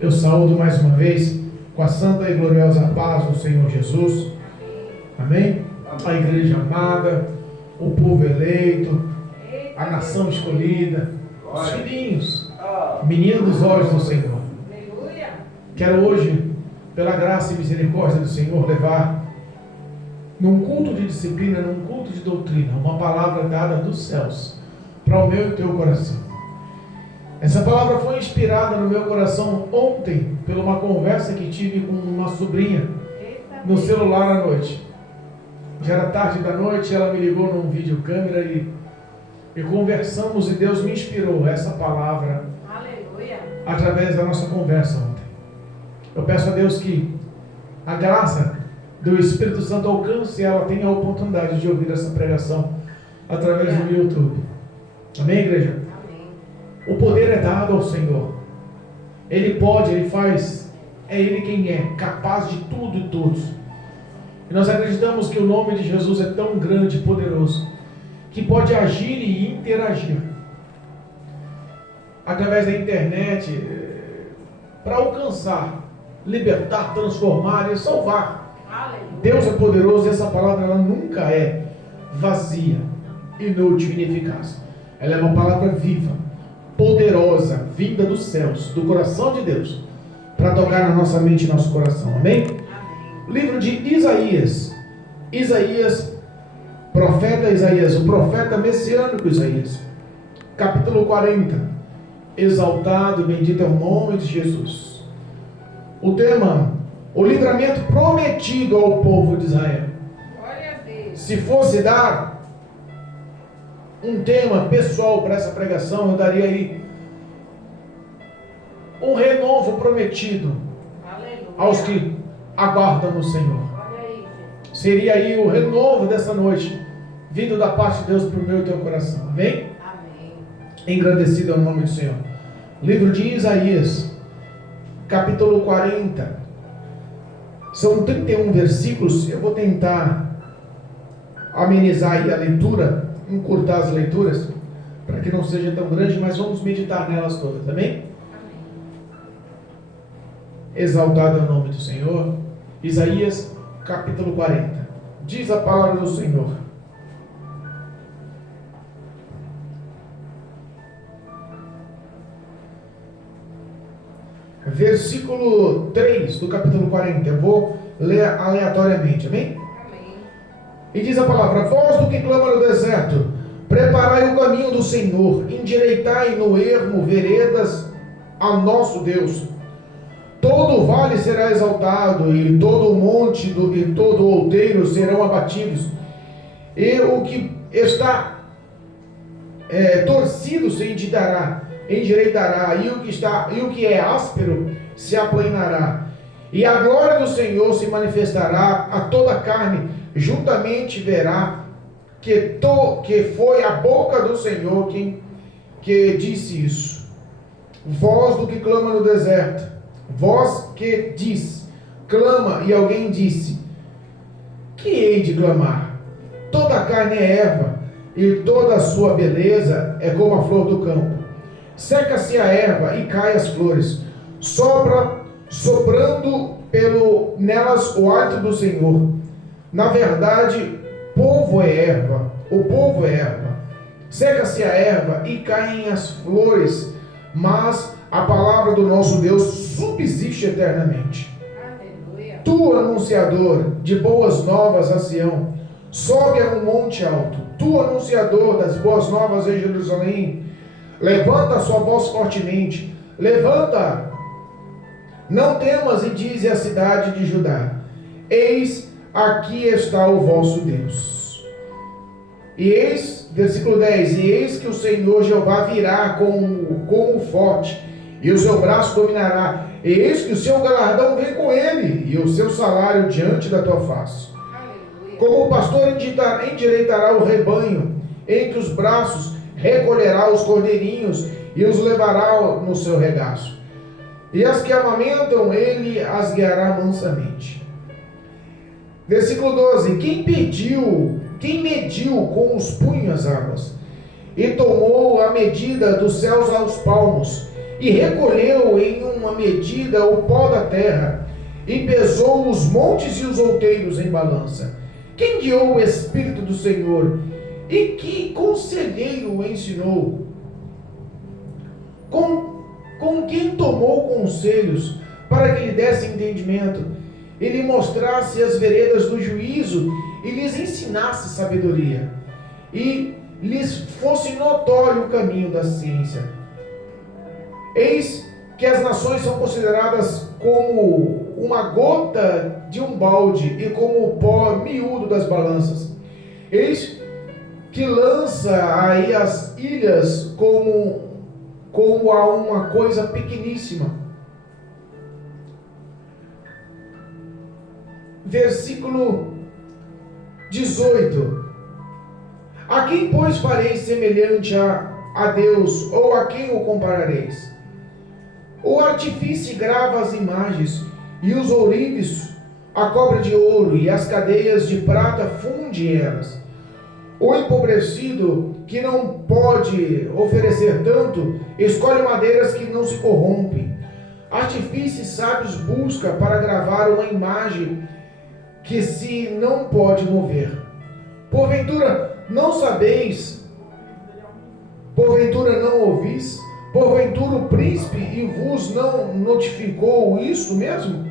Eu saúdo mais uma vez com a santa e gloriosa paz do Senhor Jesus. Amém? A igreja amada, o povo eleito, a nação escolhida, os filhinhos, menino dos olhos do Senhor. Quero hoje, pela graça e misericórdia do Senhor, levar num culto de disciplina, num culto de doutrina, uma palavra dada dos céus para o meu e teu coração. Essa palavra foi inspirada no meu coração ontem, por uma conversa que tive com uma sobrinha no celular à noite. Já era tarde da noite, ela me ligou num videocâmera e conversamos, e Deus me inspirou essa palavra. Aleluia. Através da nossa conversa ontem. Eu peço a Deus que a graça do Espírito Santo alcance e ela tenha a oportunidade de ouvir essa pregação através do YouTube. Amém, igreja? O poder é dado ao Senhor. Ele pode, Ele faz. É Ele quem é, capaz de tudo e todos. E nós acreditamos que o nome de Jesus é tão grande e poderoso, que pode agir e interagir através da internet, para alcançar, libertar, transformar e salvar. Deus é poderoso, e essa palavra ela nunca é vazia, inútil e ineficaz. Ela é uma palavra viva, poderosa, vinda dos céus, do coração de Deus, para tocar na nossa mente e nosso coração. Amém? Amém. Livro de Isaías, profeta Isaías, o profeta messiânico Isaías, capítulo 40. Exaltado e bendito é o nome de Jesus. O tema: o livramento prometido ao povo de Israel. Glória a Deus. Se fosse dar um tema pessoal para essa pregação, eu daria aí um renovo prometido. Aleluia. Aos que aguardam no Senhor. Aí, seria aí o renovo dessa noite, vindo da parte de Deus para o meu e teu coração. Amém? Amém. Engrandecido é o nome do Senhor. Livro de Isaías, capítulo 40. São 31 versículos. Eu vou tentar amenizar aí a leitura, encurtar as leituras, para que não seja tão grande, mas vamos meditar nelas todas, amém? Amém. Exaltado é o nome do Senhor. Isaías, capítulo 40. Diz a palavra do Senhor: versículo 3 do capítulo 40. Eu vou ler aleatoriamente, amém? E diz a palavra: voz do que clama no deserto, preparai o caminho do Senhor, endireitai no ermo veredas a nosso Deus. Todo o vale será exaltado, e todo o monte e todo o outeiro serão abatidos, e o que está torcido se endireitará, e o que é áspero se aplanará. E a glória do Senhor se manifestará a toda a carne, juntamente verá que foi a boca do Senhor que disse isso. Voz do que clama no deserto, voz que diz, clama, e alguém disse: que hei de clamar? Toda a carne é erva, e toda a sua beleza é como a flor do campo. Seca-se a erva e cai as flores, soprando nelas o hálito do Senhor. Na verdade, o povo é erva. Seca-se a erva e caem as flores, mas a palavra do nosso Deus subsiste eternamente. Aleluia. Tu, anunciador de boas novas a Sião, sobe a um monte alto. Tu, anunciador das boas novas em Jerusalém, levanta a sua voz fortemente. Levanta, não temas, e dize à cidade de Judá: eis, aqui está o vosso Deus. E eis, versículo 10, e eis que o Senhor Jeová virá como forte, e o seu braço dominará. E eis que o seu galardão vem com ele, e o seu salário diante da tua face. Aleluia. Como o pastor endireitará o rebanho, entre os braços recolherá os cordeirinhos, e os levará no seu regaço. E as que amamentam, ele as guiará mansamente. Versículo 12: quem mediu com os punhos as águas, e tomou a medida dos céus aos palmos, e recolheu em uma medida o pó da terra, e pesou os montes e os outeiros em balança. Quem guiou o Espírito do Senhor? E que conselheiro o ensinou? Com quem tomou conselhos para que lhe desse entendimento, e lhe mostrasse as veredas do juízo, e lhes ensinasse sabedoria, e lhes fosse notório o caminho da ciência? Eis que as nações são consideradas como uma gota de um balde e como o pó miúdo das balanças. Eis que lança aí as ilhas como a uma coisa pequeníssima. Versículo 18. A quem, pois, fareis semelhante a Deus, ou a quem o comparareis? O artífice grava as imagens, e os ourives a cobre de ouro, e as cadeias de prata funde elas. O empobrecido, que não pode oferecer tanto, escolhe madeiras que não se corrompem. Artifícios sábios busca para gravar uma imagem que se não pode mover. Porventura não sabeis? Porventura não ouvis? Porventura o príncipe e vos não notificou isso mesmo?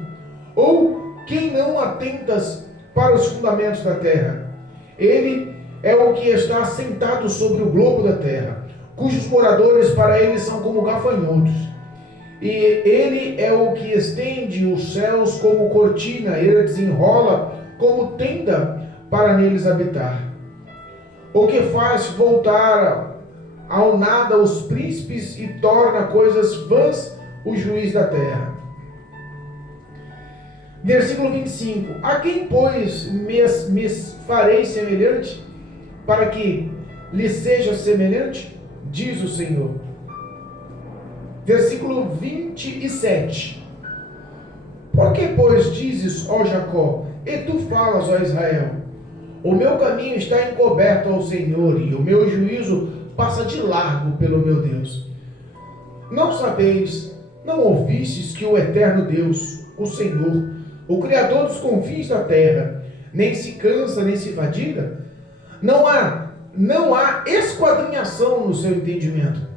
Ou quem não atentas para os fundamentos da terra? Ele é o que está assentado sobre o globo da terra, cujos moradores para ele são como gafanhotos. E ele é o que estende os céus como cortina, ele desenrola como tenda para neles habitar. O que faz voltar ao nada os príncipes e torna coisas vãs o juiz da terra. Versículo 25. A quem, pois, me farei semelhante, para que lhe seja semelhante? Diz o Senhor. Versículo 27. Por que, pois, dizes, ó Jacó, e tu falas, ó Israel? O meu caminho está encoberto ao Senhor, e o meu juízo passa de largo pelo meu Deus. Não sabeis, não ouvistes que o eterno Deus, o Senhor, o Criador dos confins da terra, nem se cansa, nem se fadiga? Não há esquadrinhação no seu entendimento.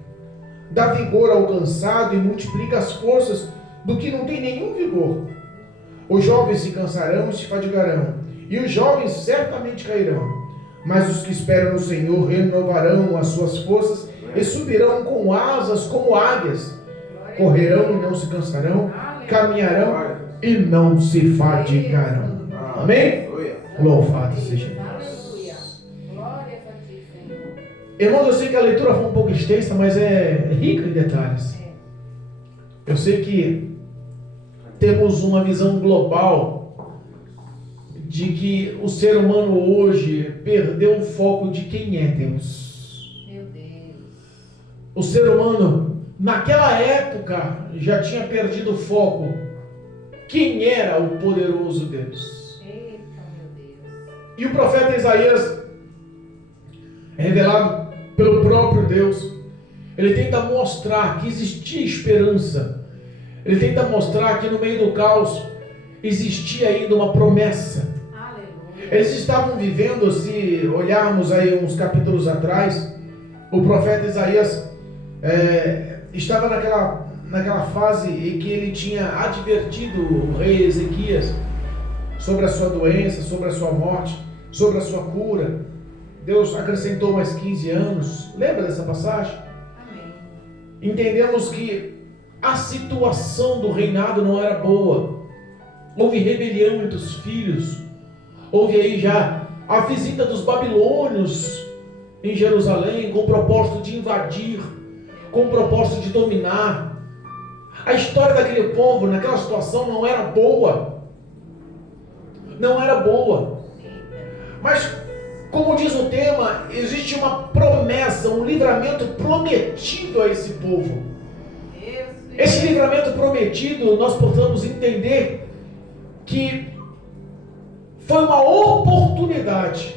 Dá vigor ao cansado e multiplica as forças do que não tem nenhum vigor. Os jovens se cansarão e se fadigarão, e os jovens certamente cairão. Mas os que esperam no Senhor renovarão as suas forças e subirão com asas como águias. Correrão e não se cansarão, caminharão e não se fadigarão. Amém? Louvado seja Deus. Irmãos, eu sei que a leitura foi um pouco extensa, mas é rica em detalhes. Eu sei que temos uma visão global de que o ser humano hoje perdeu o foco de quem é Deus. Meu Deus. O ser humano, naquela época, já tinha perdido o foco. Quem era o poderoso Deus? Eita, meu Deus. E o profeta Isaías, revelado pelo próprio Deus, ele tenta mostrar que existia esperança. Ele tenta mostrar que no meio do caos existia ainda uma promessa. Eles estavam vivendo, se olharmos aí uns capítulos atrás, o profeta Isaías estava naquela fase em que ele tinha advertido o rei Ezequias sobre a sua doença, sobre a sua morte, sobre a sua cura. Deus acrescentou mais 15 anos. Lembra dessa passagem? Amém. Entendemos que a situação do reinado não era boa. Houve rebelião entre os filhos. Houve aí já a visita dos babilônios em Jerusalém com o propósito de invadir, com o propósito de dominar. A história daquele povo naquela situação não era boa. Não era boa. Mas, como diz o tema, existe uma promessa, um livramento prometido a esse povo. Esse livramento prometido, nós possamos entender que foi uma oportunidade.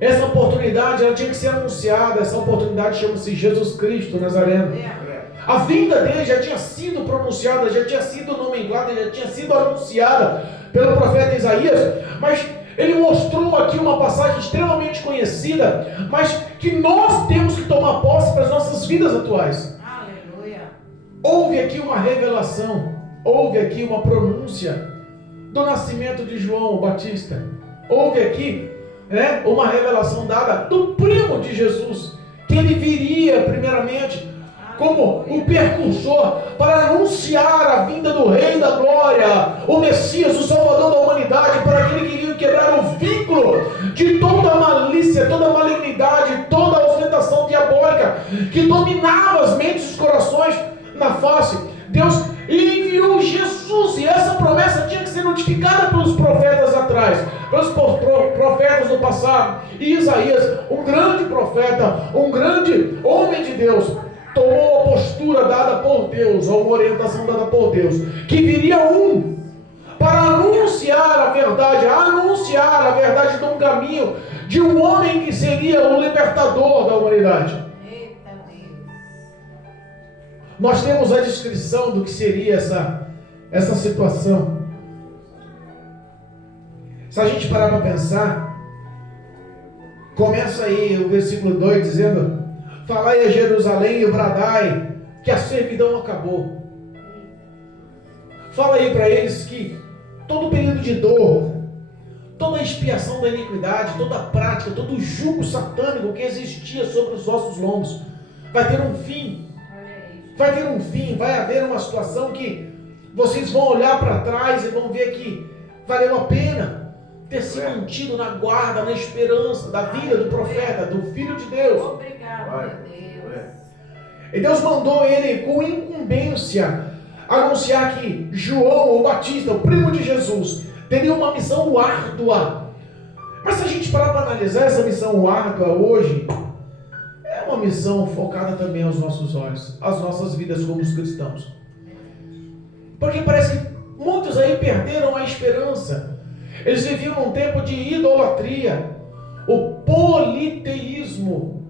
Essa oportunidade ela tinha que ser anunciada. Essa oportunidade chama-se Jesus Cristo Nazareno. A vinda dele já tinha sido pronunciada, já tinha sido nomeada, já tinha sido anunciada pelo profeta Isaías, mas ele mostrou aqui uma passagem extremamente conhecida, mas que nós temos que tomar posse para as nossas vidas atuais. Aleluia. Houve aqui uma revelação, houve aqui uma pronúncia do nascimento de João o Batista. Houve aqui uma revelação dada do primo de Jesus, que ele viria primeiramente como o precursor para anunciar a vinda do Rei da Glória, o Messias, o Salvador da humanidade, para aquele que veio quebrar o vínculo de toda a malícia, toda a malignidade, toda a ostentação diabólica que dominava as mentes e os corações na face. Deus enviou Jesus, e essa promessa tinha que ser notificada pelos profetas atrás, pelos profetas do passado. E Isaías, um grande profeta, um grande homem de Deus, tomou a postura dada por Deus, ou uma orientação dada por Deus, que viria para anunciar a verdade de um caminho, de um homem que seria o libertador da humanidade. Eita Deus. Nós temos a descrição do que seria essa situação. Se a gente parar para pensar, começa aí o versículo 2 dizendo: falai a Jerusalém e bradai que a servidão acabou. Fala aí para eles que todo período de dor, toda a expiação da iniquidade, toda a prática, todo o jugo satânico que existia sobre os vossos lombos vai ter um fim. Vai ter um fim, vai haver uma situação que vocês vão olhar para trás e vão ver que valeu a pena ter se mantido na guarda, na esperança da vida do profeta, do Filho de Deus. Obrigado, meu Deus. E Deus mandou ele com incumbência anunciar que João, o Batista, o primo de Jesus, teria uma missão árdua. Mas se a gente parar para analisar essa missão árdua hoje, é uma missão focada também aos nossos olhos, às nossas vidas como os cristãos. Porque parece que muitos aí perderam a esperança. Eles viviam num tempo de idolatria, o politeísmo,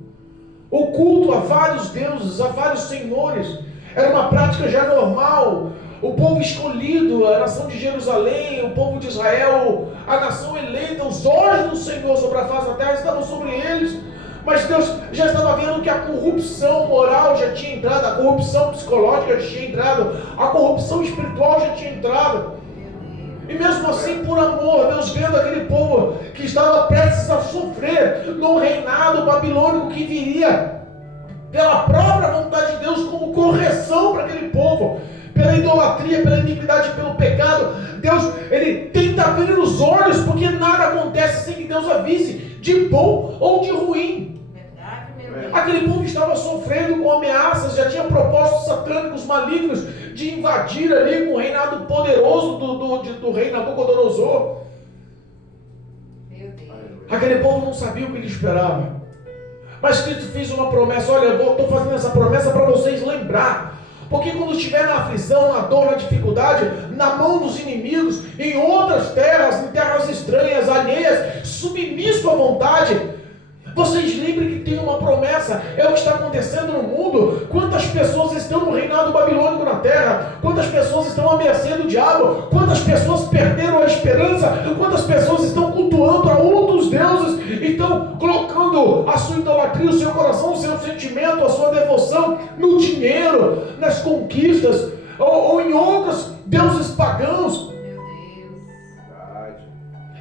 o culto a vários deuses, a vários senhores. Era uma prática já normal. O povo escolhido, a nação de Jerusalém, o povo de Israel, a nação eleita, os olhos do Senhor sobre a face da terra estavam sobre eles. Mas Deus já estava vendo que a corrupção moral já tinha entrado, a corrupção psicológica já tinha entrado, a corrupção espiritual já tinha entrado. E mesmo assim, por amor, Deus vendo aquele povo que estava prestes a sofrer no reinado babilônico que viria pela própria vontade de Deus como correção para aquele povo, pela idolatria, pela iniquidade, pelo pecado, Deus, ele tenta abrir os olhos, porque nada acontece sem que Deus avise, de bom ou de ruim. Verdade, meu Deus. Aquele povo estava sofrendo com ameaças, já tinha propósitos satânicos malignos de invadir ali com o reinado poderoso do rei Nabucodonosor. Meu Deus. Aquele povo não sabia o que lhe esperava. Mas Cristo fez uma promessa: olha, eu estou fazendo essa promessa para vocês lembrar. Porque quando estiver na aflição, na dor, na dificuldade, na mão dos inimigos, em outras terras, em terras estranhas, alheias, submisso à vontade, vocês lembrem que tem uma promessa. É o que está acontecendo no mundo. Quantas pessoas estão no reinado babilônico na terra? Quantas pessoas estão ameaçando o diabo? Quantas pessoas perderam a esperança? Quantas pessoas estão cultuando a outros deuses? Estão colocando a sua idolatria, o seu coração, o seu sentimento, a sua devoção no dinheiro, nas conquistas, ou em outros deuses pagãos. Meu Deus.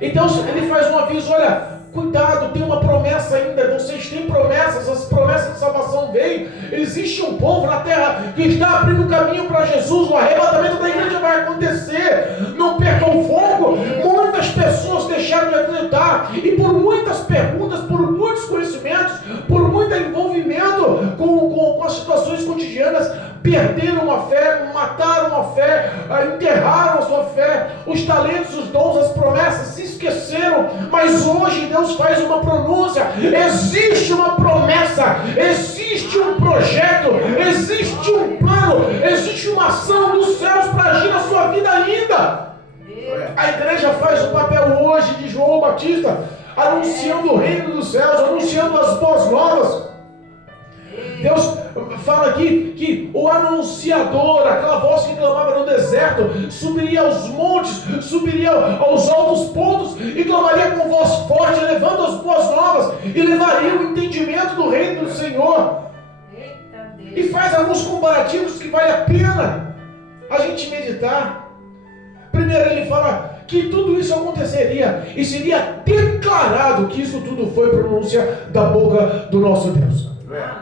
Então ele faz um aviso: olha, cuidado, tem uma promessa ainda, vocês têm promessas, as promessas de salvação vêm, existe um povo na terra que está abrindo caminho para Jesus, o arrebatamento da igreja vai acontecer, não percam o foco. Muitas pessoas deixaram de acreditar, e por muitas perguntas, por muitos conhecimentos, por muito envolvimento com as situações cotidianas, perderam a fé, mataram a fé, enterraram a sua fé, os talentos, os dons, as promessas, se esqueceram. Mas hoje Deus faz uma pronúncia: existe uma promessa, existe um projeto, existe um plano, existe uma ação dos céus para agir na sua vida ainda. A igreja faz o papel hoje de João Batista, anunciando o reino dos céus, anunciando as boas novas. Deus fala aqui que o anunciador, aquela voz que clamava no deserto, subiria aos montes, subiria aos altos pontos e clamaria com voz forte, levando as boas novas e levaria o entendimento do reino do Senhor. Eita Deus. E faz alguns comparativos que vale a pena a gente meditar. Primeiro ele fala que tudo isso aconteceria e seria declarado que isso tudo foi pronúncia da boca do nosso Deus.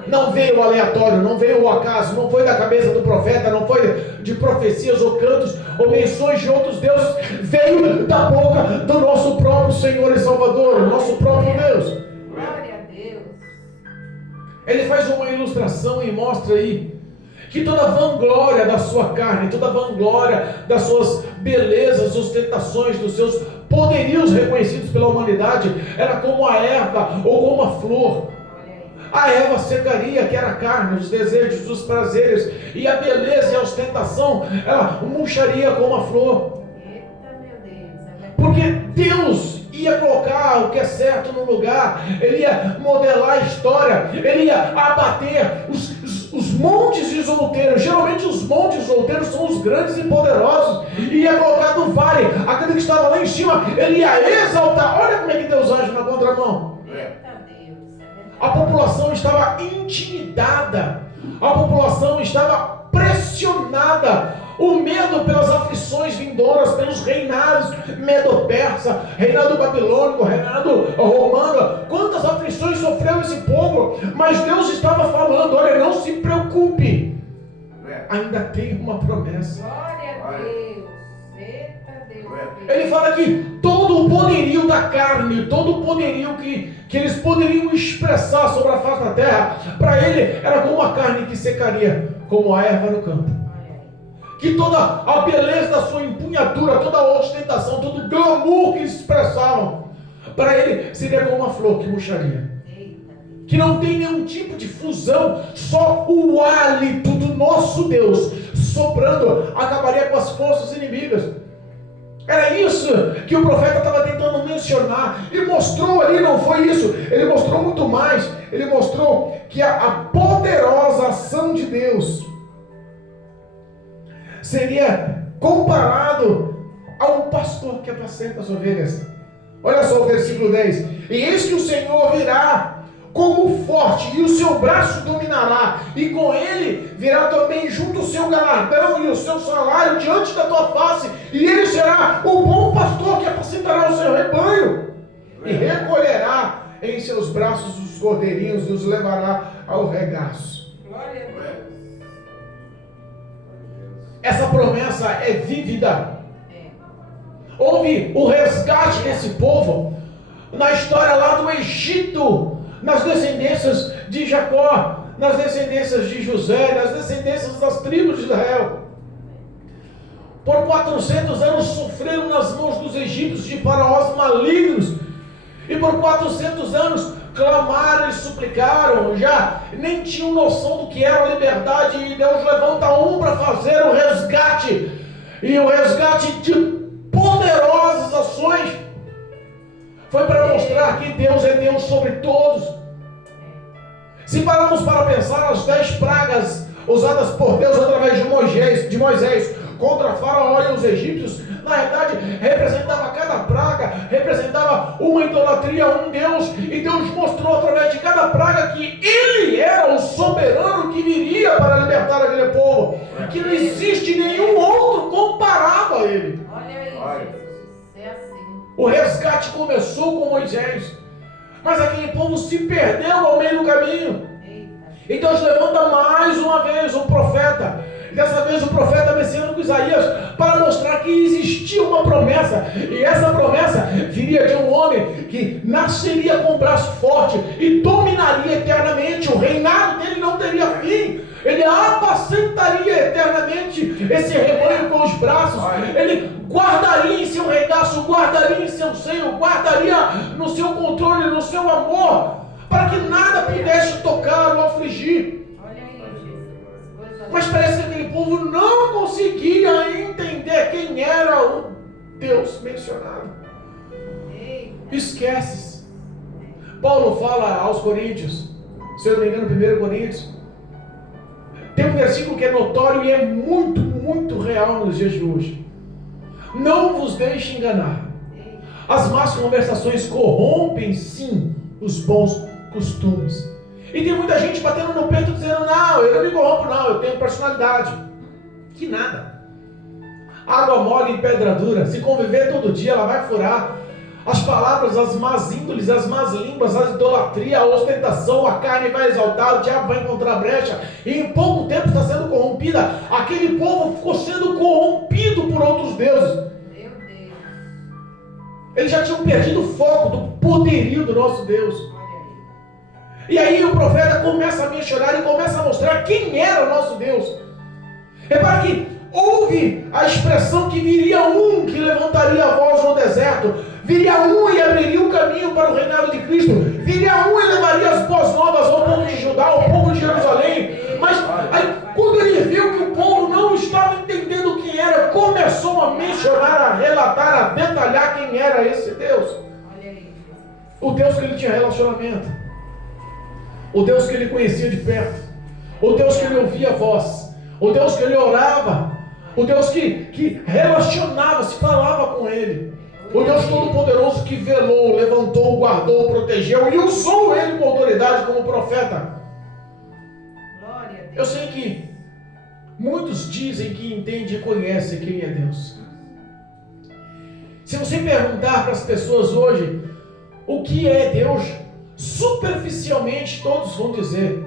Não veio aleatório, não veio o acaso, não foi da cabeça do profeta, não foi de profecias ou cantos ou menções de outros deuses, veio da boca do nosso próprio Senhor e Salvador, o nosso próprio Deus. Glória a Deus. Ele faz uma ilustração e mostra aí que toda a vanglória da sua carne, toda a vanglória das suas belezas, ostentações, dos seus poderios reconhecidos pela humanidade, era como a erva ou como a flor. A erva secaria, que era a carne, os desejos, os prazeres, e a beleza e a ostentação, ela murcharia como a flor. Eita, meu Deus. Porque Deus ia colocar o que é certo no lugar, Ele ia modelar a história, Ele ia abater os montes de outeiros. Geralmente os montes de outeiros são os grandes e poderosos, e ia colocar do vale, aquele que estava lá em cima, Ele ia exaltar. Olha como é que Deus age na contramão. Eita Deus. A população estava intimidada, a população estava pressionada. O medo pelas aflições vindouras, pelos reinados, Medo-Persa, reinado babilônico, reinado romano. Quantas aflições sofreu esse povo, mas Deus estava falando: olha, não se preocupe, ainda tem uma promessa. Glória a Deus. Eita Deus. Ele fala que todo o poderio da carne, todo o poderio que eles poderiam expressar sobre a face da terra, para ele era como a carne que secaria, como a erva no campo. Que toda a beleza da sua empunhadura, toda a ostentação, todo o glamour que eles expressavam, para ele seria como uma flor que murcharia. Que não tem nenhum tipo de fusão, só o hálito do nosso Deus soprando acabaria com as forças inimigas. Era isso que o profeta estava tentando mencionar, e mostrou ali, não foi isso, ele mostrou muito mais. Ele mostrou que a poderosa ação de Deus seria comparado a um pastor que apacenta as ovelhas. Olha só o versículo 10: e eis que o Senhor virá como forte, e o seu braço dominará, e com ele virá também junto o seu galardão e o seu salário diante da tua face, e ele será o bom pastor que apacentará o seu rebanho, e recolherá em seus braços os cordeirinhos e os levará ao regaço. Glória a Deus. Essa promessa é vívida. Houve o resgate desse povo na história lá do Egito, nas descendências de Jacó, nas descendências de José, nas descendências das tribos de Israel. Por 400 anos sofreram nas mãos dos egípcios de faraós malignos, e por 400 anos clamaram e suplicaram, já nem tinham noção do que era a liberdade, e Deus levanta um para fazer o resgate, e o resgate de poderosas ações foi para mostrar que Deus é Deus sobre todos. Se pararmos para pensar, as 10 pragas usadas por Deus através de Moisés contra Faraó e os egípcios, na verdade, representava cada praga, representava uma idolatria a um Deus, e Deus mostrou através de cada praga que Ele era o soberano que viria para libertar aquele povo, que não existe nenhum outro comparado a Ele. Olha aí, Jesus, é assim. O resgate começou com Moisés, mas aquele povo se perdeu ao meio do caminho. E Deus levanta mais uma vez um profeta, dessa vez o profeta messiânico Isaías, para mostrar que existia uma promessa, e essa promessa viria de um homem que nasceria com o braço forte e dominaria eternamente. O reinado dele não teria fim, ele apacentaria eternamente esse rebanho com os braços, ele guardaria em seu regaço, guardaria em seu seio, guardaria no seu controle, no seu amor, para que nada pudesse tocar ou afligir. Mas parece que aquele povo não conseguia entender quem era o Deus mencionado. Esquece. Paulo fala aos Coríntios, se eu não me engano, 1 Coríntios, Tem um versículo que é notório e é muito, muito real nos dias de hoje. Não vos deixe enganar. As más conversações corrompem, sim, os bons costumes. E tem muita gente batendo no peito dizendo: não, eu não me corrompo não, eu tenho personalidade. Que nada. Água mole em pedra dura. Se conviver todo dia, ela vai furar. As palavras, as más índoles, as más línguas, a idolatria, a ostentação, a carne vai exaltar, o diabo vai encontrar brecha, e em pouco tempo está sendo corrompida. Aquele povo ficou sendo corrompido por outros deuses. Meu Deus. Eles já tinham perdido o foco do poderio do nosso Deus. Olha aí. E aí o profeta começa a mencionar e começa a mostrar quem era o nosso Deus. Repara que houve a expressão que viria um que levantaria a voz no deserto, viria um e abriria o caminho para o reinado de Cristo, viria um e levaria as boas novas ao povo de Judá, ao povo de Jerusalém. Mas aí, quando ele viu que o povo não estava entendendo quem era, começou a mencionar, a relatar, a detalhar quem era esse Deus. Olha aí. O Deus que ele tinha relacionamento, o Deus que ele conhecia de perto, o Deus que ele ouvia a voz, o Deus que ele orava, o Deus que relacionava-se, falava com ele, o Deus Todo-Poderoso que velou, levantou, guardou, protegeu e usou ele com autoridade como profeta. Glória a Deus. Eu sei que muitos dizem que entendem e conhecem quem é Deus. Se você perguntar para as pessoas hoje o que é Deus, superficialmente todos vão dizer.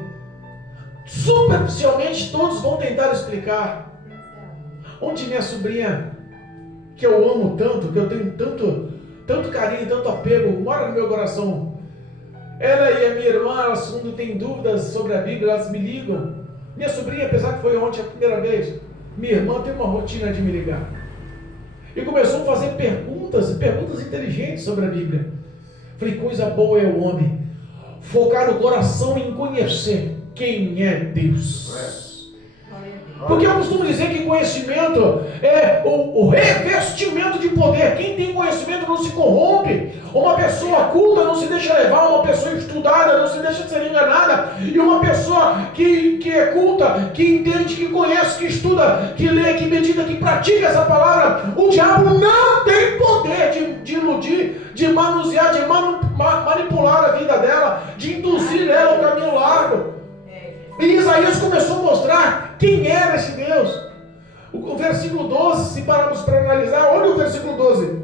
Superficialmente todos vão tentar explicar. Onde minha sobrinha, que eu amo tanto, que eu tenho tanto carinho, tanto apego, mora no meu coração. Ela e a minha irmã, elas quando têm dúvidas sobre a Bíblia, elas me ligam. Minha sobrinha, apesar que foi ontem a primeira vez, minha irmã tem uma rotina de me ligar. E começou a fazer perguntas inteligentes sobre a Bíblia. Falei, coisa boa é o homem focar o coração em conhecer quem é Deus. Porque eu costumo dizer que conhecimento é o revestimento de poder. Quem tem conhecimento não se corrompe. Uma pessoa culta não se deixa levar. Uma pessoa estudada não se deixa ser enganada. E uma pessoa que é culta, que entende, que conhece, que estuda, que lê, que medita, que pratica essa palavra, o diabo não tem poder de iludir, de manusear, de manipular a vida dela, de induzir ela ao caminho largo. E Isaías começou a mostrar quem era esse Deus. O versículo 12, se pararmos para analisar, olha o versículo 12.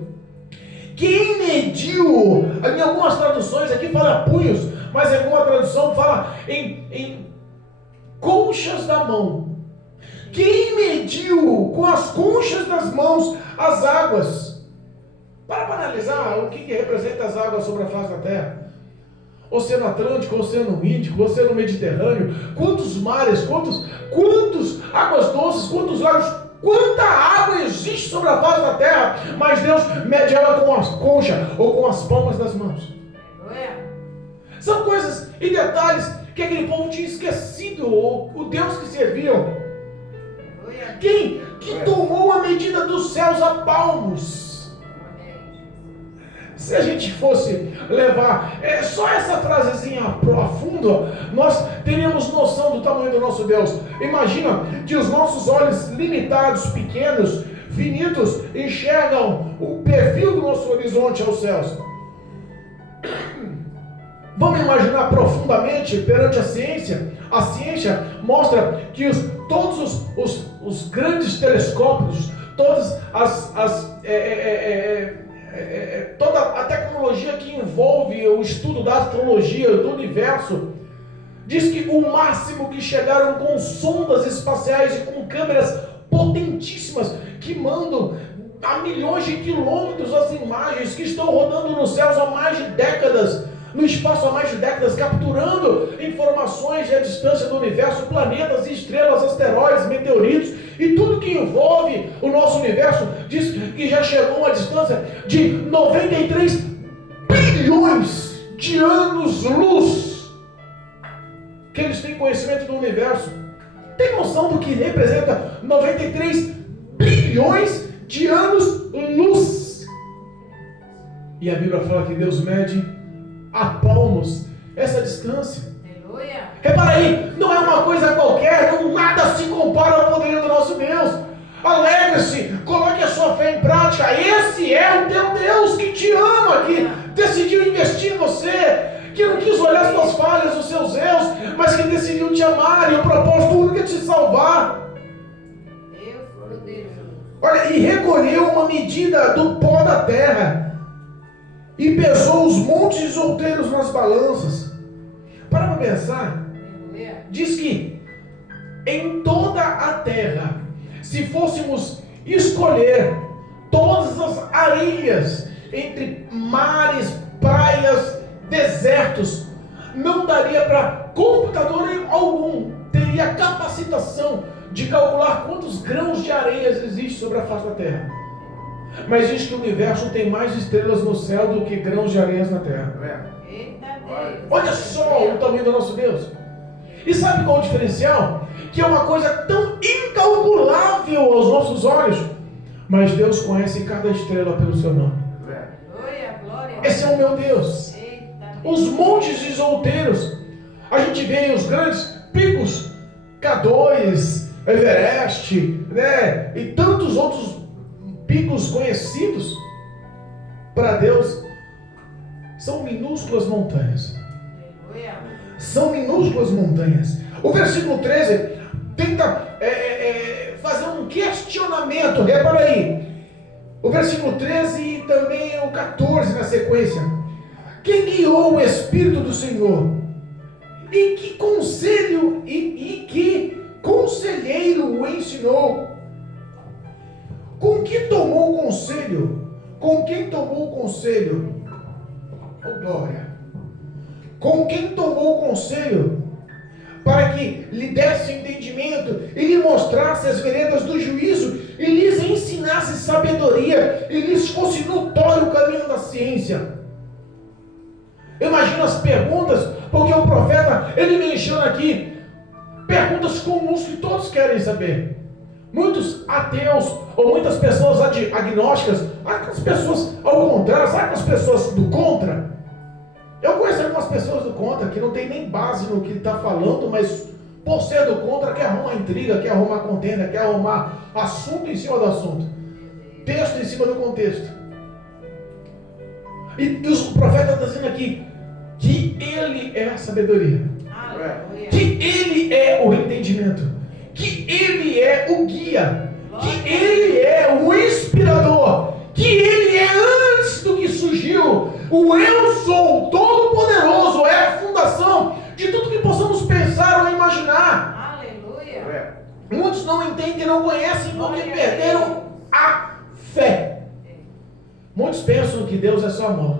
Quem mediu, em algumas traduções aqui fala punhos, mas em alguma tradução fala em conchas da mão. Quem mediu com as conchas das mãos as águas? Para analisar o que representa as águas sobre a face da terra. Oceano Atlântico, Oceano Índico, Oceano Mediterrâneo, quantos mares, quantos águas doces, quantos lagos, quanta água existe sobre a face da terra, mas Deus mede ela com as conchas ou com as palmas das mãos. São coisas e detalhes que aquele povo tinha esquecido, o Deus que serviam. Quem que tomou a medida dos céus a palmos? Se a gente fosse levar só essa frasezinha a fundo, nós teríamos noção do tamanho do nosso Deus. Imagina que os nossos olhos limitados, pequenos, finitos, enxergam o perfil do nosso horizonte aos céus. Vamos imaginar profundamente perante a ciência. A ciência mostra que todos os grandes telescópios, todas toda a tecnologia que envolve o estudo da astrologia, do universo, diz que o máximo que chegaram com sondas espaciais e com câmeras potentíssimas que mandam a milhões de quilômetros as imagens que estão rodando nos céus há mais de décadas, no espaço há mais de décadas, capturando informações à distância do universo, planetas, estrelas, asteroides, meteoritos e tudo que envolve o nosso universo, diz que já chegou a uma distância de 93 bilhões de anos-luz que eles têm conhecimento do universo. Tem noção do que representa 93 bilhões de anos-luz? E a Bíblia fala que Deus mede a palmos essa distância. Repara aí, não é uma coisa qualquer, não, nada se compara ao poder do nosso Deus. Alegre-se, coloque a sua fé em prática. Esse é o teu Deus que te ama, que decidiu investir em você, que não quis olhar as suas falhas, os seus erros, mas que decidiu te amar, e o propósito único é te salvar. Olha, e recolheu uma medida do pó da terra, e pesou os montes outeiros nas balanças. Para pensar, diz que em toda a terra, se fôssemos escolher todas as areias entre mares, praias, desertos, não daria para computador algum, teria capacitação de calcular quantos grãos de areias existem sobre a face da terra. Mas diz que o universo tem mais estrelas no céu do que grãos de areias na terra. Olha só o tamanho do nosso Deus. E sabe qual é o diferencial? Que é uma coisa tão incalculável aos nossos olhos, mas Deus conhece cada estrela pelo seu nome. Esse é o meu Deus. Os montes de outeiros, a gente vê os grandes picos, K2, Everest, né? E tantos outros picos conhecidos. Para Deus são minúsculas montanhas. São minúsculas montanhas. O versículo 13 tenta fazer um questionamento. Repara aí. O versículo 13 e também o 14 na sequência. Quem guiou o Espírito do Senhor? E que conselho e que conselheiro o ensinou? Com que tomou conselho? Com quem tomou conselho? Oh, glória! Com quem tomou conselho? Para que lhe desse entendimento e lhe mostrasse as veredas do juízo e lhes ensinasse sabedoria e lhes fosse notório o caminho da ciência. Imagina as perguntas, porque o profeta, ele menciona aqui perguntas comuns que todos querem saber. Muitos ateus, ou muitas pessoas agnósticas, as pessoas ao contrário, sabe as pessoas do contra? Eu conheço algumas pessoas do contra que não tem nem base no que ele está falando, mas por ser do contra quer arrumar intriga, quer arrumar contenda, quer arrumar assunto em cima do assunto, texto em cima do contexto. E o profeta está dizendo aqui que ele é a sabedoria, que ele é o entendimento, que ele é o guia, que ele é o inspirador, que ele é antes do que surgiu. O eu sou todo-poderoso, é a fundação de tudo que possamos pensar ou imaginar. Aleluia. Muitos não entendem, não conhecem porque perderam a fé. Muitos pensam que Deus é só amor,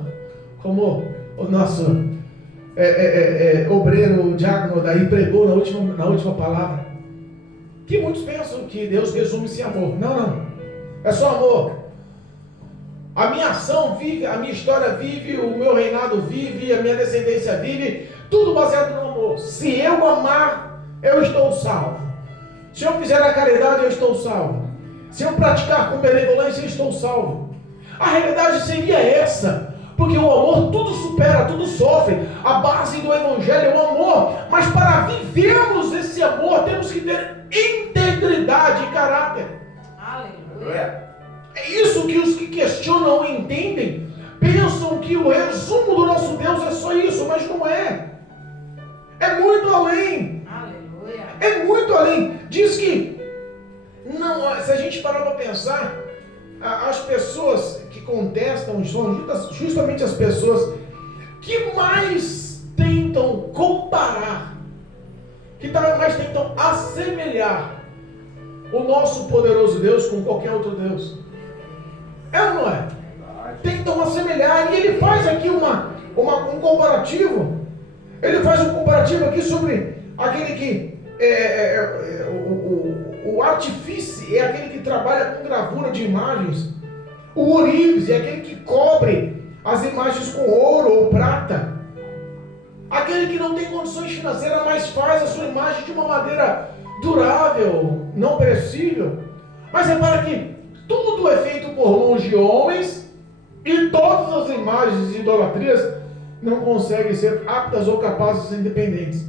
como o nosso obreiro, o diácono daí pregou na última palavra, que muitos pensam que Deus resume-se em amor. Não, é só amor. A minha ação vive, a minha história vive, o meu reinado vive, a minha descendência vive, tudo baseado no amor. Se eu amar, eu estou salvo. Se eu fizer a caridade, eu estou salvo. Se eu praticar com benevolência, eu estou salvo. A realidade seria essa, porque o amor tudo supera, tudo sofre. A base do evangelho é o amor, mas para vivermos esse amor, temos que ter integridade e caráter. Aleluia. É isso que os que questionam e entendem, pensam que o resumo do nosso Deus é só isso, mas não é. É muito além. Aleluia. É muito além. Diz que, não, se a gente parar para pensar, as pessoas que contestam são justamente as pessoas que mais tentam comparar, que mais tentam assemelhar o nosso poderoso Deus com qualquer outro Deus. É ou não é? Tentam assemelhar, e ele faz aqui um comparativo. Ele faz um comparativo aqui sobre aquele que o artífice é aquele que trabalha com gravura de imagens. O ourives é aquele que cobre as imagens com ouro ou prata. Aquele que não tem condições financeiras, mas faz a sua imagem de uma madeira durável, não perecível. Mas repara que tudo é feito por mãos de homens, e todas as imagens de idolatrias não conseguem ser aptas ou capazes de ser independentes.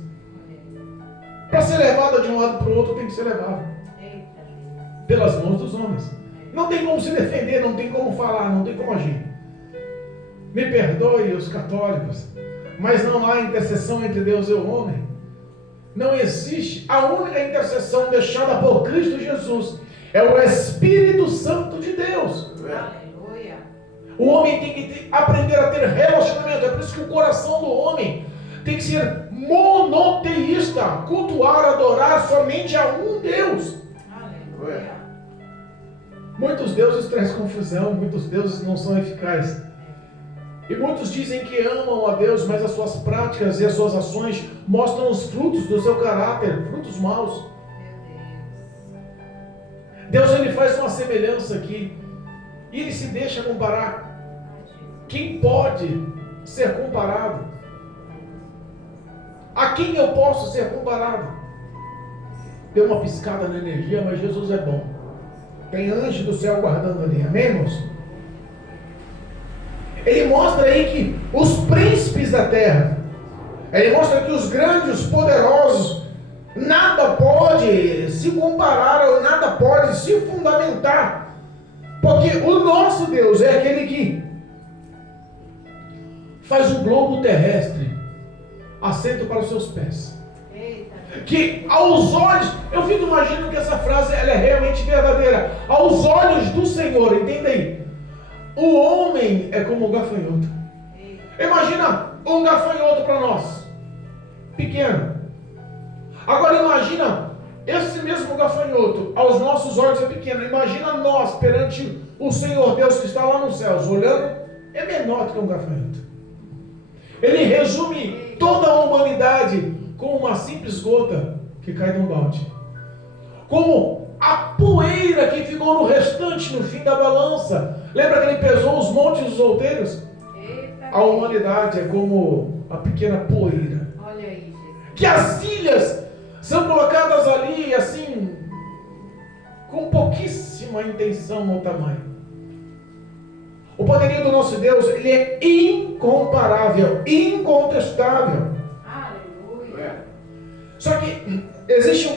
Para ser levada de um lado para o outro, tem que ser levada pelas mãos dos homens. Não tem como se defender, não tem como falar, não tem como agir. Me perdoe os católicos, mas não há intercessão entre Deus e o homem. Não existe. A única intercessão deixada por Cristo Jesus é o Espírito Santo de Deus. Aleluia. O homem tem que aprender a ter relacionamento. É por isso que o coração do homem tem que ser monoteísta, cultuar, adorar somente a um Deus. Aleluia. Muitos deuses trazem confusão, muitos deuses não são eficazes. E muitos dizem que amam a Deus, mas as suas práticas e as suas ações mostram os frutos do seu caráter, frutos maus. Deus, ele faz uma semelhança aqui, e ele se deixa comparar. Quem pode ser comparado? A quem eu posso ser comparado? Deu uma piscada na energia, mas Jesus é bom. Tem anjo do céu guardando ali, amém, irmãos? Ele mostra aí que os príncipes da terra, ele mostra que os grandes, os poderosos, nada pode se comparar, ou nada pode se fundamentar, porque o nosso Deus é aquele que faz o globo terrestre assento para os seus pés. Que aos olhos, eu fico imaginando que essa frase ela é realmente verdadeira. Aos olhos do Senhor, entenda aí. O homem é como um gafanhoto. Imagina um gafanhoto para nós, pequeno. Agora imagina esse mesmo gafanhoto, aos nossos olhos é pequeno. Imagina nós perante o Senhor Deus que está lá nos céus, olhando, é menor do que um gafanhoto. Ele resume toda a humanidade com uma simples gota que cai de um balde. Como a poeira que ficou no restante, no fim da balança. Lembra que ele pesou os montes dos outeiros? A humanidade é como a pequena poeira. Olha aí, Jesus. Que as ilhas são colocadas ali, assim, com pouquíssima intenção ou tamanho. O poderio do nosso Deus, ele é incomparável, incontestável. Aleluia. Só que existe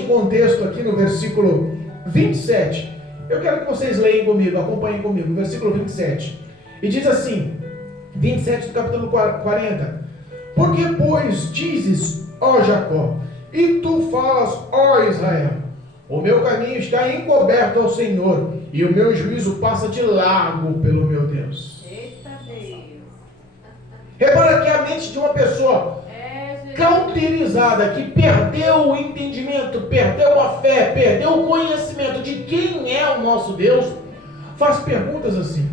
um contexto aqui no versículo 27. Eu quero que vocês leiam comigo, acompanhem comigo, o versículo 27. E diz assim, 27 do capítulo 40. Porque, pois, dizes, ó Jacó, e tu falas, ó Israel, o meu caminho está encoberto ao Senhor, e o meu juízo passa de largo pelo meu Deus. Eita Deus. Repara que a mente de uma pessoa cauterizada, que perdeu o entendimento, perdeu a fé, perdeu o conhecimento de quem é o nosso Deus, faz perguntas assim.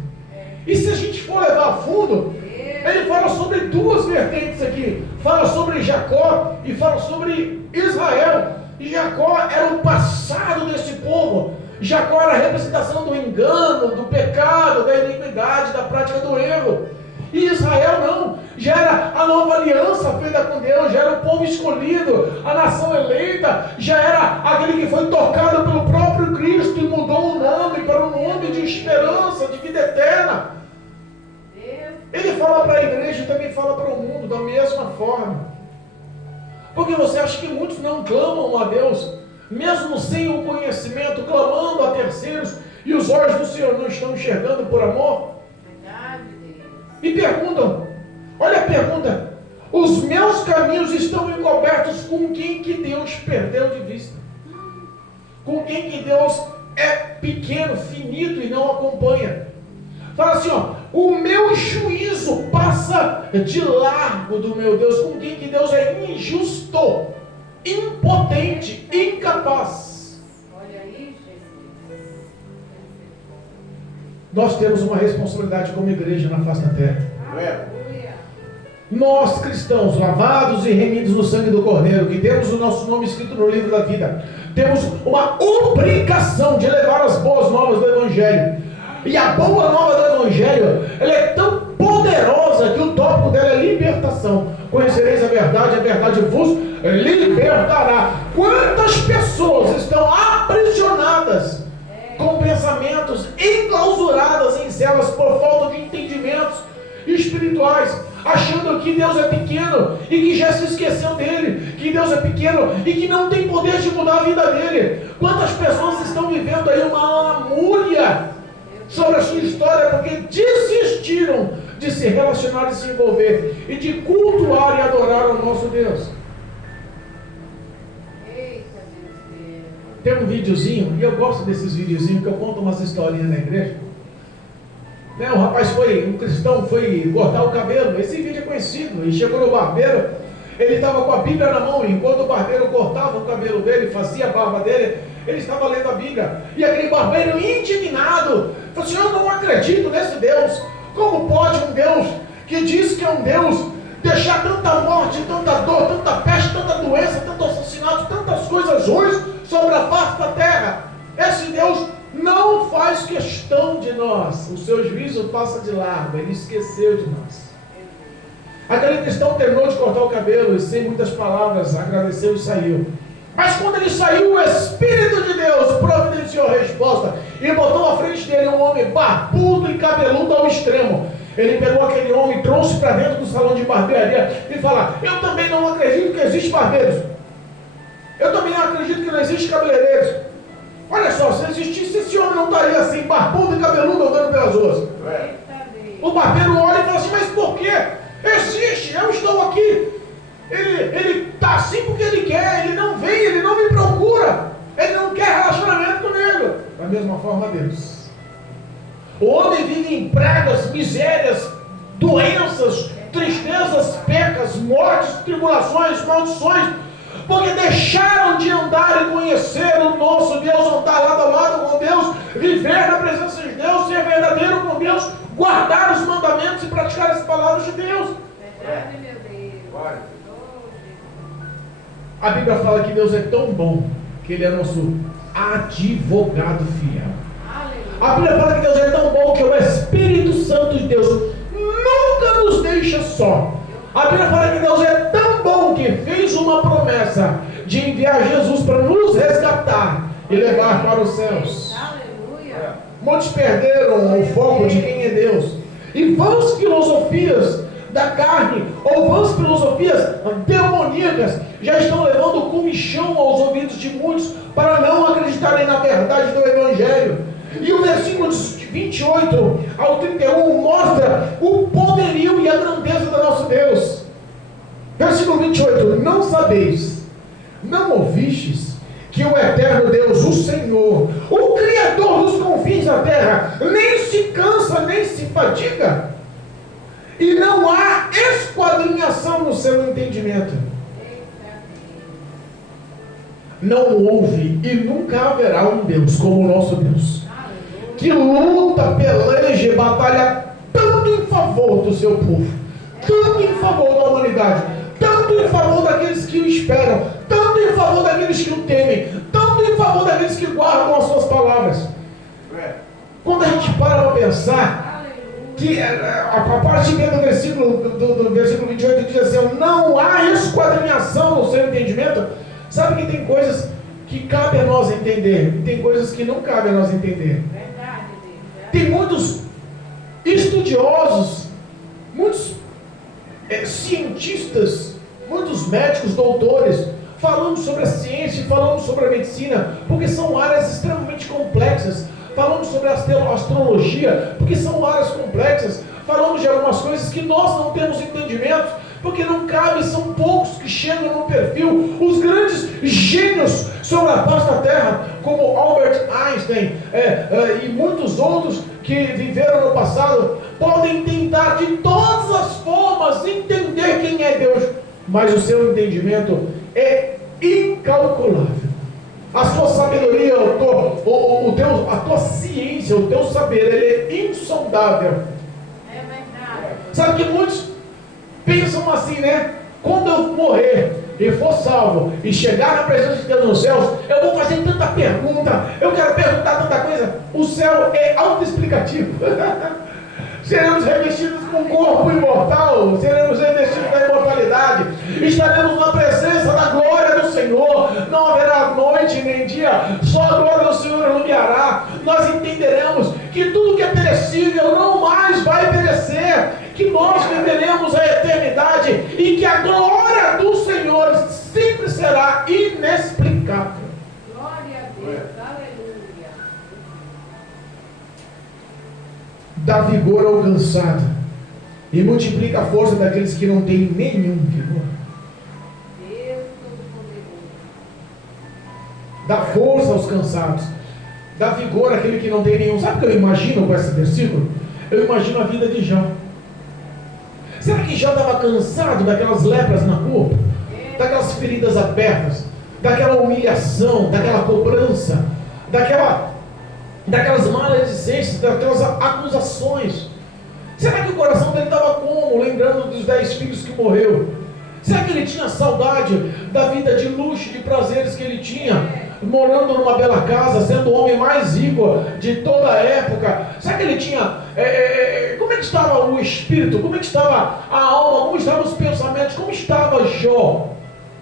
E se a gente for levar a fundo, ele fala sobre duas vertentes aqui. Fala sobre Jacó e fala sobre Israel. E Jacó era o passado desse povo. Jacó era a representação do engano, do pecado, da iniquidade, da prática do erro. E Israel não, já era a nova aliança feita com Deus, já era o povo escolhido, a nação eleita, já era aquele que foi tocado pelo próprio Cristo e mudou o nome para um nome de esperança, de vida eterna. Ele fala para a igreja e também fala para o mundo da mesma forma. Porque você acha que muitos não clamam a Deus, mesmo sem o conhecimento, clamando a terceiros, e os olhos do Senhor não estão enxergando por amor? E perguntam, olha a pergunta, os meus caminhos estão encobertos com quem que Deus perdeu de vista? Com quem que Deus é pequeno, finito e não acompanha? Fala assim, ó, o meu juízo passa de largo do meu Deus. Com quem que Deus é injusto, impotente, incapaz? Olha aí, Jesus. Nós temos uma responsabilidade como igreja na face da terra. Aleluia. Nós cristãos, lavados e remidos no sangue do Cordeiro, que temos o nosso nome escrito no livro da vida, temos uma obrigação de levar as boas novas do Evangelho. E a boa nova do Evangelho, ela é tão poderosa que o tópico dela é libertação. Conhecereis a verdade vos libertará. Quantas pessoas estão aprisionadas com pensamentos enclausuradas em celas por falta de entendimentos espirituais? achando que Deus é pequeno e que já se esqueceu dele, que Deus é pequeno e que não tem poder de mudar a vida dele. Quantas pessoas estão vivendo aí uma lamúria sobre a sua história porque desistiram de se relacionar e se envolver e de cultuar e adorar o nosso Deus. Tem um videozinho, e eu gosto desses videozinhos, que eu conto umas historinhas na igreja. O rapaz um cristão foi cortar o cabelo, esse vídeo é conhecido, e chegou no barbeiro, ele estava com a Bíblia na mão, e enquanto o barbeiro cortava o cabelo dele, fazia a barba dele, ele estava lendo a Bíblia, e aquele barbeiro indignado, falou assim: eu não acredito nesse Deus, como pode um Deus que diz que é um Deus deixar tanta morte, tanta dor, tanta peste, tanta doença, tanto assassinato, tantas coisas ruins sobre a face da terra? Esse Deus não faz questão de nós, o seu juízo passa de largo, ele esqueceu de nós. Aquele cristão terminou de cortar o cabelo e sem muitas palavras agradeceu e saiu. Mas quando ele saiu, o Espírito de Deus providenciou a resposta e botou à frente dele um homem barbudo e cabeludo ao extremo. Ele pegou aquele homem e trouxe para dentro do salão de barbearia e falou: eu também não acredito que existe barbeiros, eu também não acredito que não existe cabeleireiros. Olha só, se existisse, esse homem não estaria assim, barbudo e cabeludo, andando pelas ruas. O barbeiro olha e fala assim: mas por quê? Existe, eu estou aqui. Ele está assim porque ele quer, ele não vem, ele não me procura, ele não quer relacionamento comigo. Da mesma forma, Deus. O homem vive em pragas, misérias, doenças, tristezas, pecas, mortes, tribulações, maldições, porque deixaram de andar e conhecer o nosso Deus, andar lado a lado com Deus, viver na presença de Deus, ser verdadeiro com Deus, guardar os mandamentos e praticar as palavras de Deus. Verdade, meu Deus. A Bíblia fala que Deus é tão bom que Ele é nosso advogado fiel. A Bíblia fala que Deus é tão bom que o Espírito Santo de Deus nunca nos deixa só. A Bíblia fala que Deus é tão bom que fez uma promessa de enviar Jesus para nos resgatar e levar para os céus. Aleluia. Muitos perderam o foco de quem é Deus e vãs filosofias da carne ou vãs filosofias demoníacas já estão levando comichão aos ouvidos de muitos para não acreditarem na verdade do Evangelho. E o versículo 28 ao 31 mostra o poderio e a grandeza do nosso Deus. Versículo 28: não sabeis, não ouvistes que o eterno Deus, o Senhor, o Criador dos confins da terra, nem se cansa, nem se fadiga, e não há esquadrinhação no seu entendimento. Não houve e nunca haverá um Deus como o nosso Deus, que luta, peleja e batalha tanto em favor do seu povo, tanto em favor da humanidade, tanto em favor daqueles que o esperam, tanto em favor daqueles que o temem, tanto em favor daqueles que guardam as suas palavras. Quando a gente para pensar que a parte B do versículo 28 diz assim: não há esquadrinhação no seu entendimento. Sabe que tem coisas que cabe a nós entender e tem coisas que não cabe a nós entender. Tem muitos estudiosos, muitos cientistas, muitos médicos, doutores, falando sobre a ciência, falando sobre a medicina, porque são áreas extremamente complexas. Falamos sobre a astrologia, porque são áreas complexas. Falamos de algumas coisas que nós não temos entendimento, porque não cabe, são poucos que chegam no perfil. Os grandes gênios sobre a face da terra, como Albert Einstein e muitos outros que viveram no passado, podem tentar de todas as formas entender quem é Deus, mas o seu entendimento é incalculável. A sua sabedoria, a tua ciência, o teu saber, ele é insondável. É verdade. Sabe que muitos pensam assim, né? Quando eu morrer e for salvo e chegar na presença de Deus nos céus, eu vou fazer tanta pergunta, eu quero perguntar tanta coisa. O céu é autoexplicativo. Seremos revestidos com um corpo imortal, seremos revestidos da imortalidade, estaremos na presença da glória do Senhor, não haverá noite nem dia, só a glória do Senhor iluminará. Nós entenderemos que tudo que é perecível não mais vai perecer, que nós viveremos a eternidade e que a glória do Senhor sempre será inexplicável. Glória a Deus. Aleluia. Dá vigor ao cansado e multiplica a força daqueles que não têm nenhum vigor. Deus Todo-Poderoso. Dá força aos cansados, dá vigor àquele que não tem nenhum. Sabe o que eu imagino com esse versículo? Eu imagino a vida de Jó. Será que Jó estava cansado daquelas lepras na roupa, daquelas feridas abertas, daquela humilhação, daquela cobrança, daquelas maledicências, daquelas acusações? Será que o coração dele estava como? Lembrando dos 10 filhos que morreu. Será que ele tinha saudade da vida de luxo, de prazeres que ele tinha, morando numa bela casa, sendo o homem mais rico de toda a época? Será que ele tinha... como é que estava o espírito? Como é que estava a alma? Como estavam os pensamentos? Como estava Jó?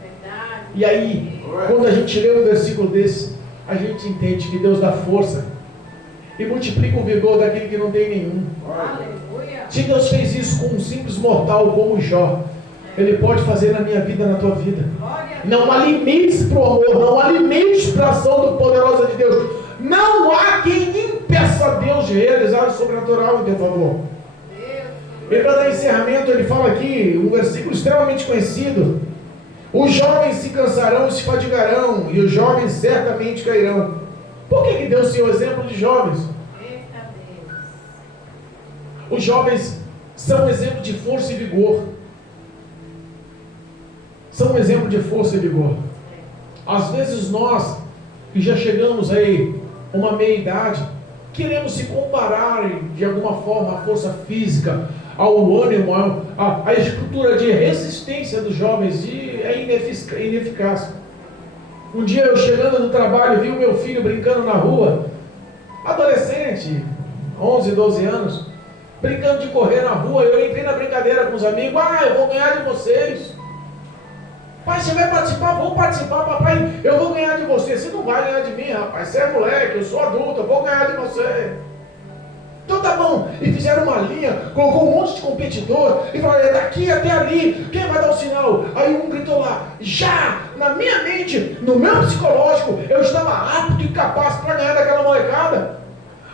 Verdade. E aí, quando a gente lê um versículo desse, a gente entende que Deus dá força e multiplica o vigor daquele que não tem nenhum. Aleluia. Se Deus fez isso com um simples mortal como Jó, Ele pode fazer na minha vida, na tua vida. Glória a Deus. Não há limites para o amor, não há limites para a ação do poderoso de Deus. Não há quem impeça Deus de realizar o sobrenatural em teu favor. Deus. E para dar encerramento, ele fala aqui, um versículo extremamente conhecido: os jovens se cansarão e se fadigarão, e os jovens certamente cairão. Por que Deus tem o exemplo de jovens? Eita Deus. Os jovens são um exemplo de força e vigor. São um exemplo de força e vigor. Às vezes nós, que já chegamos aí a uma meia-idade, queremos se comparar de alguma forma à força física, ao ânimo, à estrutura de resistência dos jovens, e é ineficaz. Um dia eu chegando do trabalho, vi o meu filho brincando na rua, adolescente, 11, 12 anos, brincando de correr na rua. Eu entrei na brincadeira com os amigos: eu vou ganhar de vocês. Pai, você vai participar? Vou participar, papai, eu vou ganhar de você. Você não vai ganhar de mim, rapaz, você é moleque, eu sou adulto, eu vou ganhar de você. Então tá bom. E fizeram uma linha, colocou um monte de competidor e falaram: é daqui até ali, quem vai dar o sinal? Aí um gritou lá: já, na minha mente, no meu psicológico, eu estava apto e capaz para ganhar daquela molecada.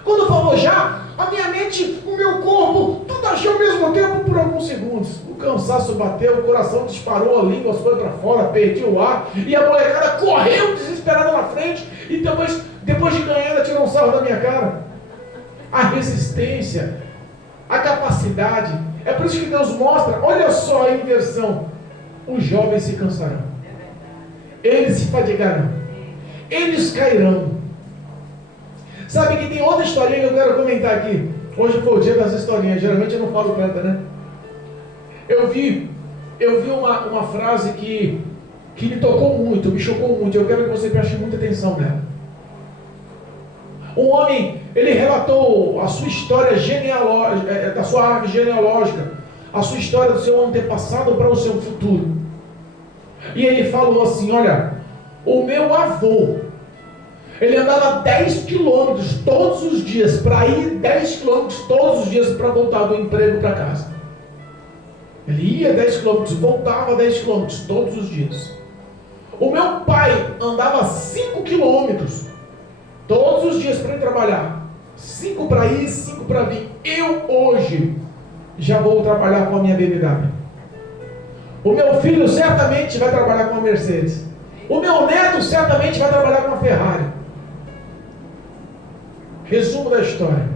Quando falou já, a minha mente, o meu corpo, tudo achou ao mesmo tempo por alguns segundos. O cansaço bateu, o coração disparou, a língua foi para fora, perdi o ar, e a molecada correu desesperada na frente, e depois de ganhar, ela tirou um sarro da minha cara. A resistência, a capacidade, é por isso que Deus mostra, olha só a inversão: os jovens se cansarão, eles se fadigarão, eles cairão. Sabe que tem outra historinha que eu quero comentar aqui. Hoje foi o dia das historinhas, geralmente eu não falo tanta, né? Eu vi uma frase que me tocou muito, me chocou muito. Eu quero que você preste muita atenção nela. Um homem, ele relatou a sua história genealógica, da sua árvore genealógica, a sua história do seu antepassado para o seu futuro. E ele falou assim: olha, o meu avô, ele andava 10 quilômetros todos os dias, para ir 10 quilômetros todos os dias para voltar do emprego para casa. Ele ia 10 quilômetros, voltava 10 quilômetros todos os dias. O meu pai andava 5 quilômetros todos os dias para ir trabalhar. 5 para ir, 5 para vir. Eu hoje já vou trabalhar com a minha BMW. O meu filho certamente vai trabalhar com a Mercedes. O meu neto certamente vai trabalhar com a Ferrari. Resumo da história: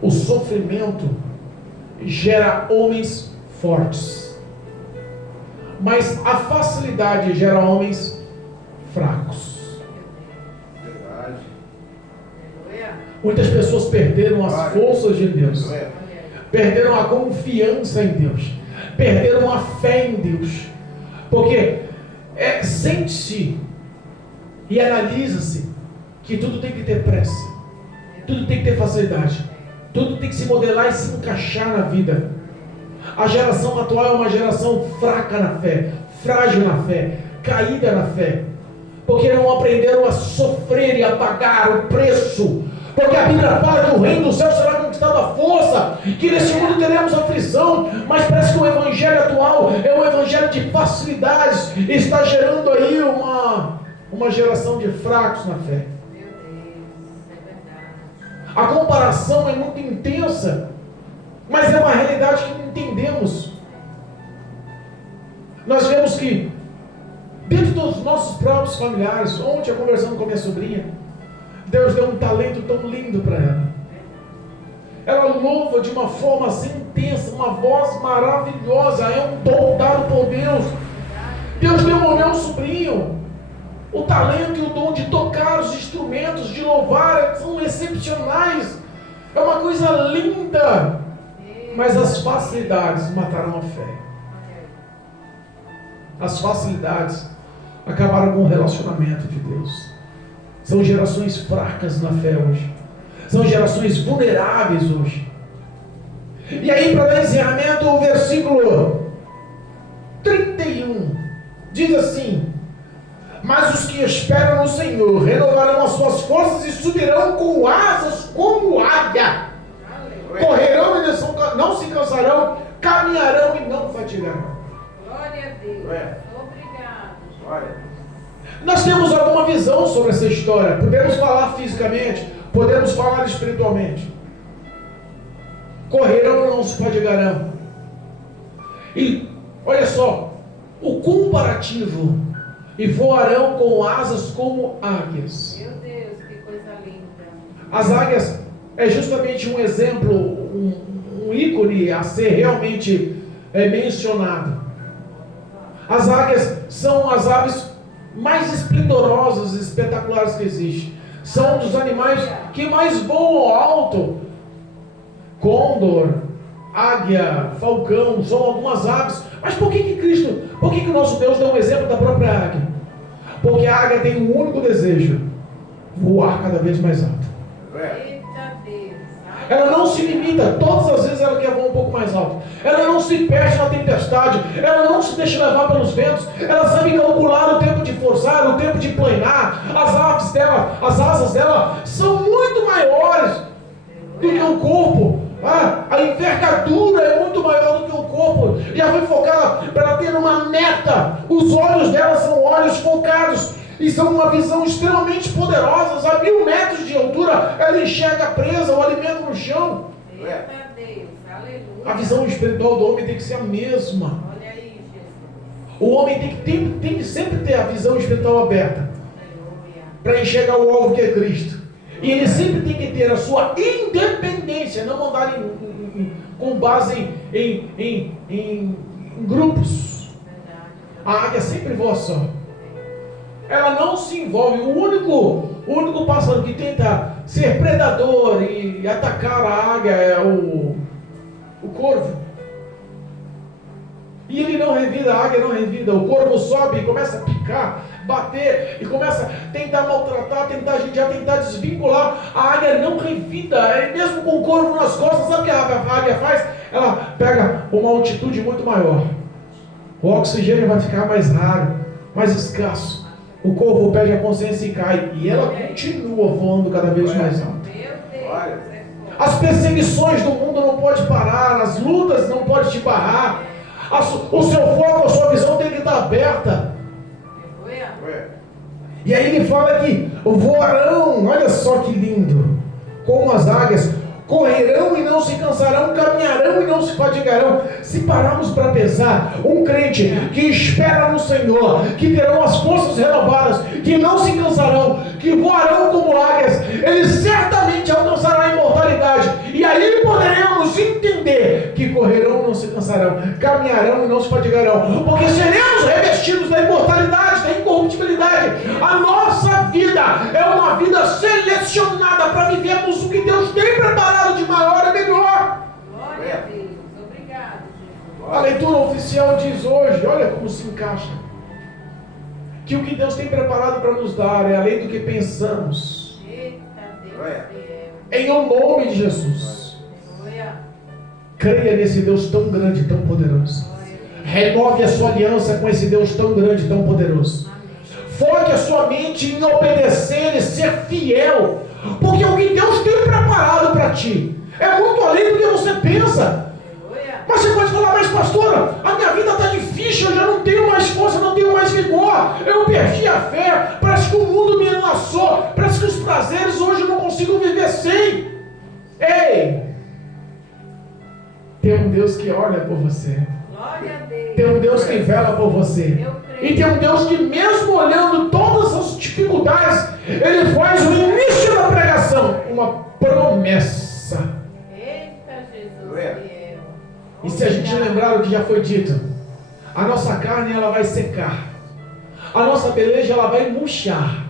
o sofrimento gera homens fortes, mas a facilidade gera homens fracos. Verdade. Muitas pessoas perderam as forças de Deus, perderam a confiança em Deus, perderam a fé em Deus, porque sente-se e analisa-se que tudo tem que ter pressa, tudo tem que ter facilidade, tudo tem que se modelar e se encaixar na vida. A geração atual é uma geração fraca na fé, frágil na fé, caída na fé, porque não aprenderam a sofrer e a pagar o preço Porque a Bíblia fala que o reino do céu será conquistado à força, que nesse mundo teremos aflição, mas parece que o evangelho atual é um evangelho de facilidades, e está gerando aí uma geração de fracos na fé. Meu Deus, é verdade. A comparação é muito intensa, mas é uma realidade que não entendemos. Nós vemos que dentro dos nossos próprios familiares, ontem eu conversando com a minha sobrinha, Deus deu um talento tão lindo para ela. Ela louva de uma forma assim intensa, uma voz maravilhosa, é um dom dado por Deus. Deus deu ao meu sobrinho o talento e o dom de tocar os instrumentos, de louvar, são excepcionais. É uma coisa linda, mas as facilidades mataram a fé. As facilidades acabaram com o relacionamento de Deus. São gerações fracas na fé hoje. São gerações vulneráveis hoje. E aí, para dar encerramento, o versículo 31 diz assim: mas os que esperam no Senhor renovarão as suas forças e subirão com asas como águia. Correrão e não se cansarão, caminharão e não fatigarão. Glória a Deus. Obrigado. Olha. Nós temos alguma visão sobre essa história. Podemos falar fisicamente, podemos falar espiritualmente. Correrão e não se fatigarão. E olha só, o comparativo: e voarão com asas como águias. Meu Deus, que coisa linda. As águias é justamente um exemplo, um ícone a ser realmente mencionado. As águias são as aves mais esplendorosas e espetaculares que existem. São dos animais que mais voam alto. Condor, águia, falcão, são algumas aves. Mas por que o nosso Deus dá um exemplo da própria águia? Porque a águia tem um único desejo: voar cada vez mais alto. Eita Deus. Ela não se limita, todas as vezes ela quer voar um pouco mais alto. Ela não se perde na tempestade, ela não se deixa levar pelos ventos. Ela sabe calcular o tempo de forçar, o tempo de planar. As aves dela, as asas dela são muito maiores do que o corpo. A envergadura é muito maior do que o corpo. E ela foi focada para ela ter uma meta. Os olhos dela são olhos focados e são uma visão extremamente poderosa. A 1000 metros de altura ela enxerga presa o alimento no chão. Eita Deus, aleluia. A visão espiritual do homem tem que ser a mesma. Olha aí, Jesus. O homem tem que sempre ter a visão espiritual aberta Aleluia. para enxergar o alvo que é Cristo. E ele sempre tem que ter a sua independência, não andar com base em grupos. A águia sempre voa só. Ela não se envolve. O único pássaro que tenta ser predador e atacar a águia é o corvo. E ele não revida, a águia não revida. O corvo sobe e começa a picar, bater, e começa a tentar maltratar, tentar judiar, tentar desvincular. A águia não revida, e mesmo com o corvo nas costas, sabe o que a águia faz? Ela pega uma altitude muito maior. O oxigênio vai ficar mais raro, mais escasso. O corvo perde a consciência e cai. E ela continua voando cada vez mais alto. Meu Deus. As perseguições do mundo não podem parar, as lutas não podem te barrar. O seu foco, a sua visão tem que estar aberta. E aí ele fala que voarão, olha só que lindo, como as águias, correrão e não se cansarão, caminharão e não se fatigarão. Se pararmos para pensar, um crente que espera no Senhor, que terão as forças renovadas, que não se cansarão, que voarão como águias, ele certamente alcançará a imortalidade. E aí poderemos entender que correrão e não se cansarão, caminharão e não se fatigarão, porque seremos revestidos da imortalidade, da incorruptibilidade. A nossa vida é uma vida selecionada para vivermos o que Deus tem preparado de maior e melhor. Glória a Deus. Obrigado, Jesus. A leitura oficial diz hoje, olha como se encaixa, que o que Deus tem preparado para nos dar é além do que pensamos. Eita Deus fiel. Em o nome de Jesus. Aleluia. Creia nesse Deus tão grande, tão poderoso. Renove a sua aliança com esse Deus tão grande, tão poderoso. Foque a sua mente em obedecer e ser fiel. Porque o que Deus tem preparado para ti é muito além do que você pensa. Aleluia. Mas você pode falar, mas pastora, a minha vida está difícil, eu já não tenho mais força, não tenho mais vigor, eu perdi a fé, parece que o mundo me enlaçou, parece que os prazeres hoje eu não consigo viver sem. Ei! Tem um Deus que olha por você. Glória a Deus. Tem um Deus que vela por você. Eu creio. E tem um Deus que mesmo olhando todas as dificuldades, Ele faz no início da pregação uma promessa. Eita, Jesus Aleluia. fiel. E se a gente lembrar o que já foi dito, a nossa carne ela vai secar, a nossa beleza ela vai murchar,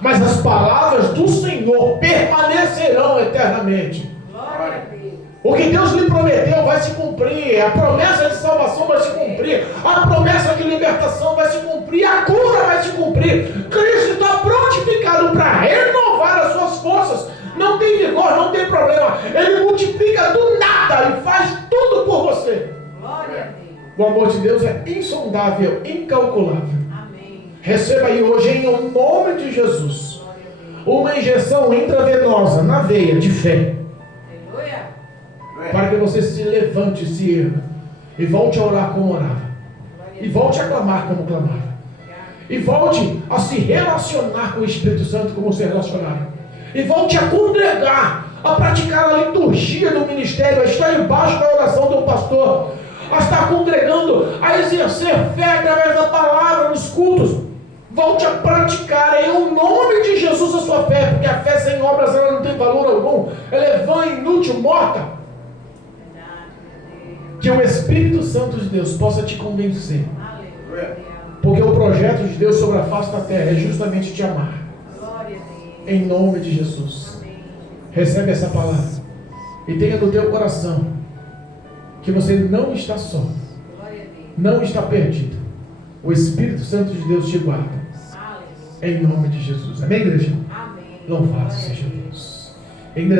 mas as palavras do Senhor permanecerão eternamente. Glória a Deus. O que Deus lhe prometeu vai se cumprir, a promessa de salvação vai se cumprir, a promessa de libertação vai se cumprir, a cura vai se cumprir. Cristo está prontificado para renovar as suas forças. Não tem vigor, não tem problema. Ele multiplica do nada e faz tudo por você. Glória a Deus. O amor de Deus é insondável, incalculável. Amém. Receba aí hoje em nome de Jesus Glória a Deus. uma injeção intravenosa na veia de fé, Aleluia. para que você se levante, se erga e volte a orar como orava, e volte a clamar como clamava, e volte a se relacionar com o Espírito Santo como se relacionava, e volte a congregar, a praticar a liturgia do ministério, a estar embaixo da oração do pastor, a estar congregando, a exercer fé através da palavra nos cultos. Volte a praticar em o nome de Jesus a sua fé, porque a fé sem obras ela não tem valor algum, ela é vã, inútil, morta. Verdade, meu Deus. Que o Espírito Santo de Deus possa te convencer, Aleluia. porque o projeto de Deus sobre a face da terra é justamente te amar. Glória a Deus. Em nome de Jesus, Amém. recebe essa palavra e tenha no teu coração que você não está só, Glória a Deus. não está perdido. O Espírito Santo de Deus te guarda. Aleluia. Em nome de Jesus. Amém, igreja? Amém. Louvado Glória a seja Deus. Deus.